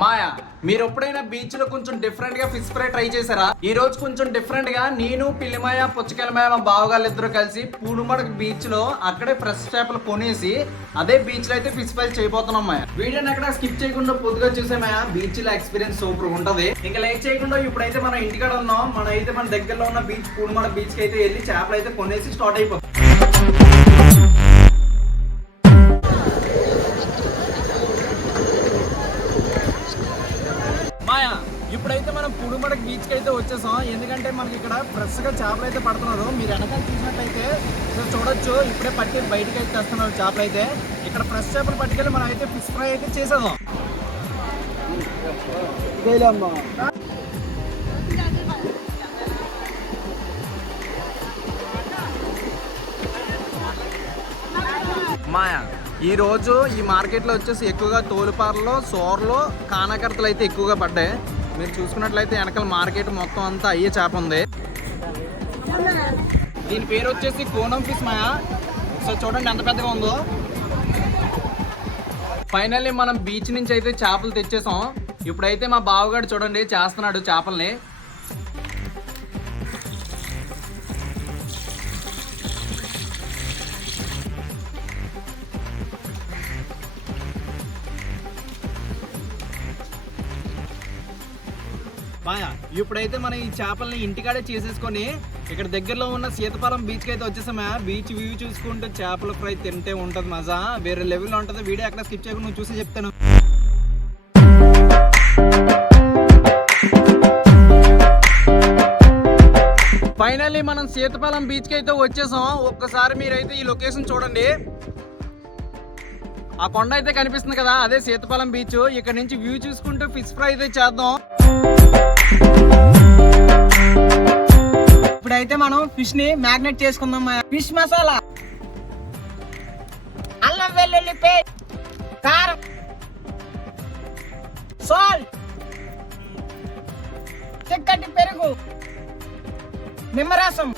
మాయా మీరు ఎప్పుడైనా బీచ్లో కొంచెం డిఫరెంట్గా ఫిష్ ఫ్రై ట్రై చేశారా? ఈ రోజు కొంచెం డిఫరెంట్గా నేను పిల్లిమాయ పుచ్చకెలమాయ మా బావగాళ్ళు ఇద్దరు కలిసి పూడుమడక బీచ్లో అక్కడే ఫ్రెష్ చేపలు కొనేసి అదే బీచ్లో అయితే ఫిష్ ఫ్రై చేయబోతున్నాం మాయా. వీడియోని అక్కడ స్కిప్ చేయకుండా పొద్దుగా చూసే మాయ. బీచ్లో ఎక్స్పీరియన్స్ సూపర్ ఉంటది. ఇంకా లైక్ చేయకుండా ఇప్పుడైతే మనం ఇంటికాడ ఉన్నాం. మన అయితే మన దగ్గరలో ఉన్న బీచ్ పూడుమడ బీచ్కి అయితే వెళ్ళి చేపలు అయితే కొనేసి స్టార్ట్ అయిపోతాం. మనం బీచ్కి అయితే వచ్చేసాం. ఎందుకంటే మనకి ఇక్కడ ఫ్రెష్గా చేపలు అయితే పడుతున్నారు. మీరు వెనకాల చూసినట్లయితే ఇక్కడ చూడొచ్చు. ఇప్పుడే పట్టి బయటకి అయితే తెస్తున్నారు చేపలు అయితే ఇక్కడ ఫ్రెష్ చేపలు పట్టుకెళ్ళి మనం అయితే ఫిష్ ఫ్రై అయితే చేసేదాం మాయా ఈ రోజు ఈ మార్కెట్లో వచ్చేసి ఎక్కువగా తోలుపారలో సోర్లు కానకర్తలు అయితే ఎక్కువగా పడ్డాయి. మీరు చూసుకున్నట్లయితే వెనకాల మార్కెట్ మొత్తం అంతా అయ్యే చేప ఉంది. దీని పేరు వచ్చేసి కోనం ఫిష్ మాయా. సో చూడండి ఎంత పెద్దగా ఉందో. ఫైనల్లీ మనం బీచ్ నుంచి అయితే చేపలు తెచ్చేసాం. ఇప్పుడైతే మా బావగాడు చూడండి చేస్తున్నాడు చేపల్ని. బాయా ఇప్పుడైతే మనం ఈ చేపల్ని ఇంటికాడే చేసేసుకొని ఇక్కడ దగ్గరలో ఉన్న సీతపాలెం బీచ్కి అయితే వచ్చేసామా బీచ్ వ్యూ చూసుకుంటూ చేపల ఫ్రై తింటే ఉంటుంది మజా. వేరే లెవెల్లో ఉంటుంది. వీడియో ఎక్కడ స్కిప్ చేయకుండా నువ్వు చూసి చెప్తాను. ఫైనల్లీ మనం సీతపాలెం బీచ్కి అయితే వచ్చేసాం. ఒక్కసారి మీరైతే ఈ లొకేషన్ చూడండి. ఆ కొండ అయితే కనిపిస్తుంది కదా అదే సీతపాలెం బీచ్ ఇక్కడ నుంచి వ్యూ చూసుకుంటూ ఫిష్ ఫ్రై అయితే చేద్దాం. ఫిష్ని మ్యాగ్నెట్ చేసుకుందాం ఫిష్ మసాలా. అల్లం వెల్లుల్లి పేస్ట్ కారం సాల్ట్ చిక్కటి పెరుగు నిమ్మరసం.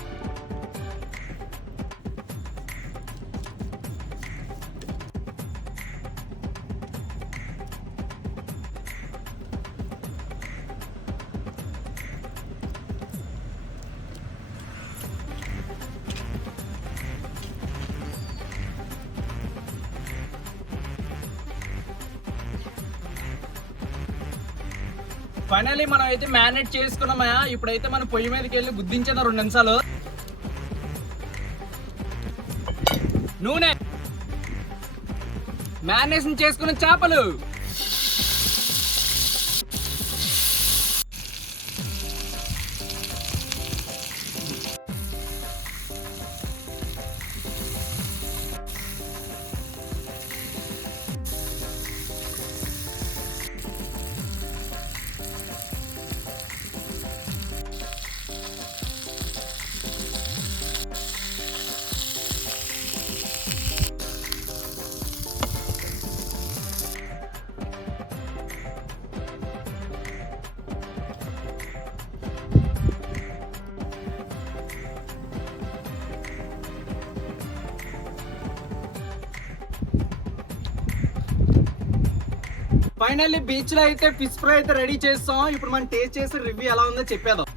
ఫైనలీ మనం అయితే మ్యారినేట్ చేసుకున్నామా ఇప్పుడైతే మనం పొయ్యి మీదకి వెళ్ళి గుద్దించేదా రెండు నిమిషాలు. నూనె. మ్యారినేషన్ చేసుకున్న చేపలు. ఫైనల్లీ బీచ్లో అయితే ఫిష్ ఫ్రై అయితే రెడీ చేస్తాం. ఇప్పుడు మనం టేస్ట్ చేసి రివ్యూ ఎలా ఉందో చెప్పేదాం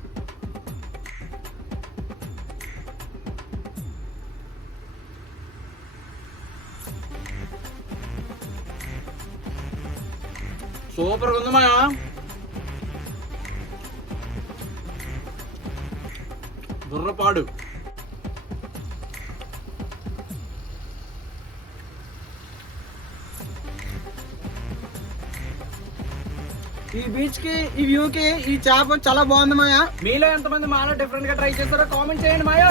సూపర్ ఉంది మా దుర్రపాడు ఈ బీచ్కి ఈ వ్యూ కి ఈ చేప చాలా బాగుంది మాయా. మీలో ఎంతమంది మాలో డిఫరెంట్గా ట్రై చేస్తారో కామెంట్ చేయండి మాయా.